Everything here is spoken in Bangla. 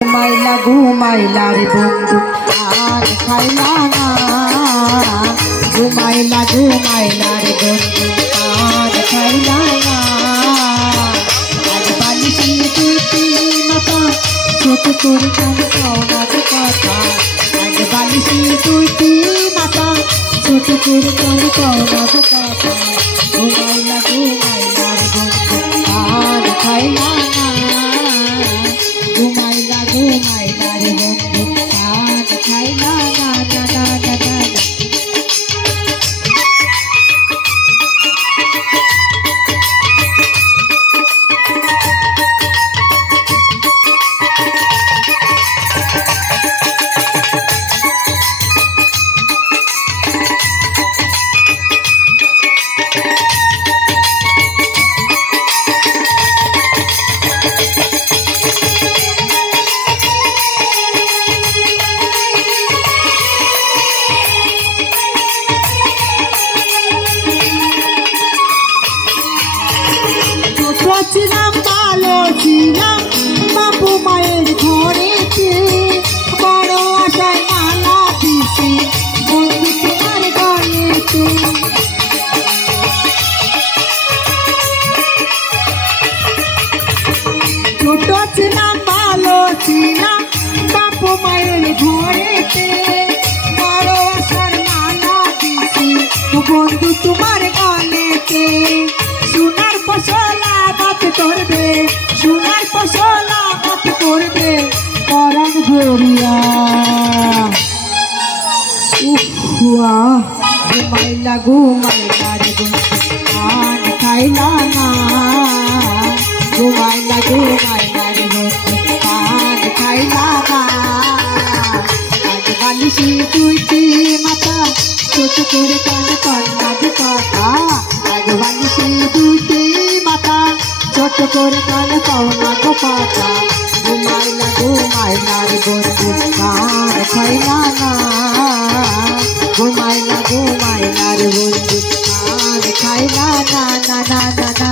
ঘুমাইলা রে বন্ধু আর খাইলা না। ঘুমাইলা রে বন্ধু আর খাইলা না। আজ বালিশি তুই মাথা ছোট করে কান পাওনা কথা। আজ বালিশি তুই মাথা ছোট করে কান পাওনা কথা। ঘুমাইলা রে বন্ধু আর খাইলা না। ঘুমাইলা রে বন্ধু আর খাইলা না না না না না। ছিলাম ভালো ছিলাম বাপু মায়ের ঘরেতে, বড় আশায় মালা দিছি বন্ধু তোমার গলেতে। ছোট ছিলাম ভালো ছিলাম বাপু মায়ের ঘরেতে, বড় আশার মালা দিছি বন্ধু তোমার গলেতে। সোনার ফসলা বাত করবে, সোনার ফসলা বাত করবে পরাণ ভরিয়া। ঘুমাইলা রে বন্ধু আর খাইলা না। ঘুমাইলা রে বন্ধু আর খাইলা না। আজ বালিশি তুই মাথা ছোট করে কান কন্যা কথা। আজ বালিশি তুই ছোট করে কান পাওনা গো পাতা। ঘুমাইলা রে বন্ধু আর খাইলা না। ঘুমাইলা রে বন্ধু আর খাইলা না না না না না।